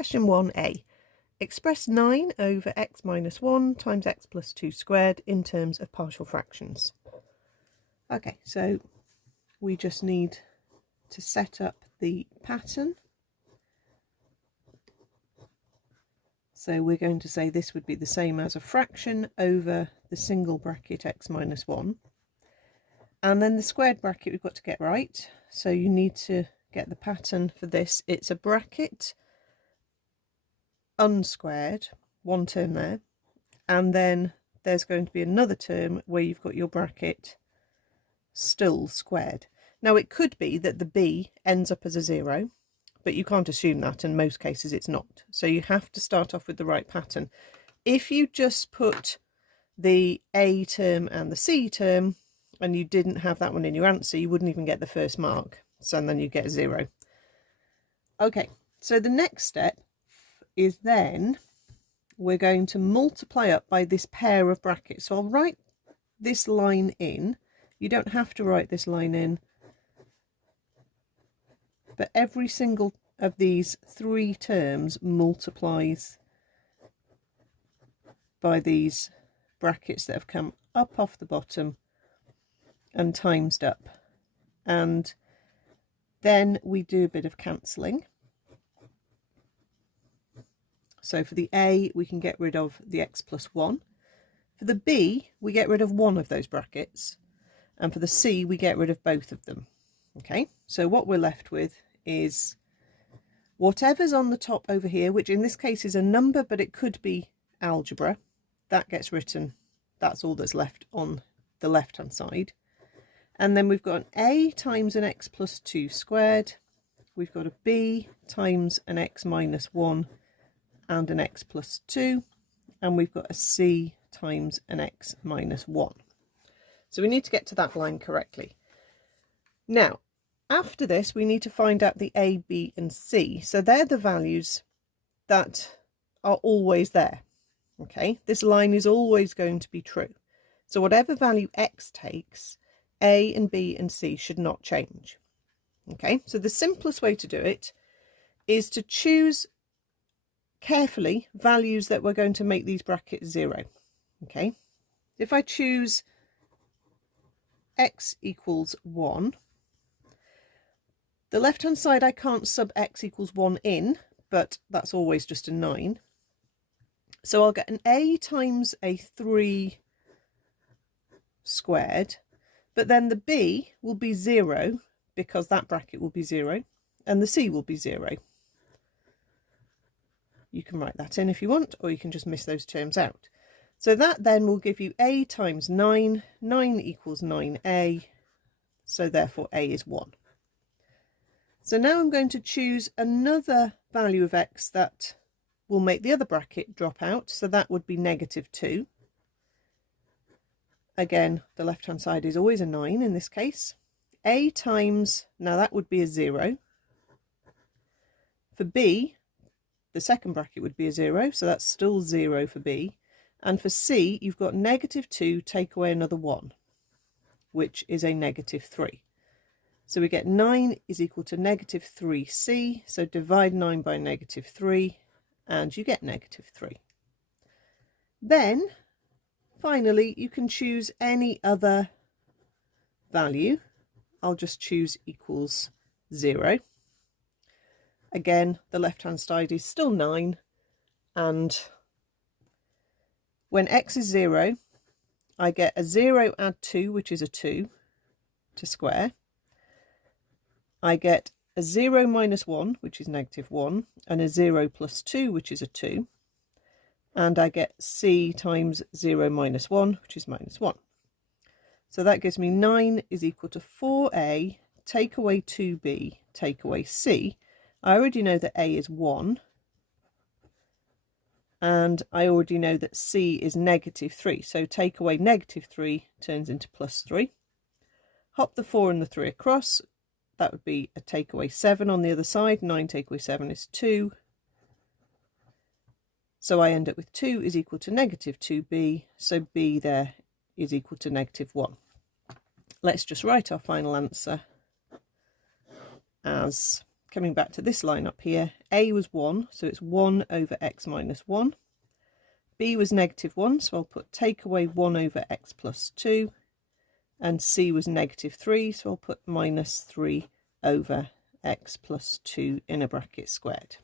Question 1a. Express 9 over x minus 1 times x plus 2 squared in terms of partial fractions. Okay, so we just need to set up the pattern. So we're going to say this would be the same as a fraction over the single bracket x minus 1. And then the squared bracket we've got to get right. So you need to get the pattern for this. It's a bracket unsquared, one term there, and then there's going to be another term where you've got your bracket still squared. Now it could be that the b ends up as a 0, but you can't assume that, in most cases it's not. So you have to start off with the right pattern. If you just put the a term and the c term and you didn't have that one in your answer, you wouldn't even get the first mark, so then you get 0. Okay, so the next step is then we're going to multiply up by this pair of brackets. So I'll write this line in. You don't have to write this line in, but every single of these 3 terms multiplies by these brackets that have come up off the bottom and timesed up. And then we do a bit of cancelling. So for the a, we can get rid of the x plus 1. For the b, we get rid of one of those brackets. And for the c, we get rid of both of them. Okay, so what we're left with is whatever's on the top over here, which in this case is a number, but it could be algebra. That gets written. That's all that's left on the left-hand side. And then we've got an a times an x plus 2 squared. We've got a b times an x minus 1 and an x plus 2, and we've got a c times an x minus 1. So we need to get to that line correctly. Now, after this, we need to find out the a, b, and c. So they're the values that are always there. Okay, this line is always going to be true. So whatever value x takes, a and b and c should not change. Okay, so the simplest way to do it is to choose carefully values that we're going to make these brackets 0. Okay, if I choose x equals 1, the left hand side I can't sub x equals 1 in, but that's always just a 9. So I'll get an a times a 3 squared, but then the b will be 0 because that bracket will be 0, and the c will be 0. You can write that in if you want, or you can just miss those terms out. So that then will give you a times 9. 9 equals 9a, so therefore a is 1. So now I'm going to choose another value of x that will make the other bracket drop out, so that would be -2. Again, the left hand side is always a 9 in this case. A times, now that would be a 0. For b, the second bracket would be a 0, so that's still 0 for b. And for c, you've got -2 take away another 1, which is a -3. So we get 9 is equal to -3c, so divide 9 by -3, and you get -3. Then, finally, you can choose any other value. I'll just choose equals 0. Again, the left-hand side is still 9, and when x is 0, I get a 0 add 2, which is a 2, to square. I get a 0 minus 1, which is -1, and a 0 plus 2, which is a 2. And I get c times 0 minus 1, which is -1. So that gives me 9 is equal to 4a, take away 2b, take away c. I already know that a is 1, and I already know that c is -3, so take away -3 turns into +3. Hop the 4 and the 3 across, that would be a take away 7 on the other side. 9 take away 7 is 2. So I end up with 2 is equal to -2b, so b there is equal to -1. Let's just write our final answer as coming back to this line up here, a was 1, so it's 1 over x minus 1. B was -1, so I'll put take away 1 over x plus 2. And C was -3, so I'll put -3 over x plus 2 in a bracket squared.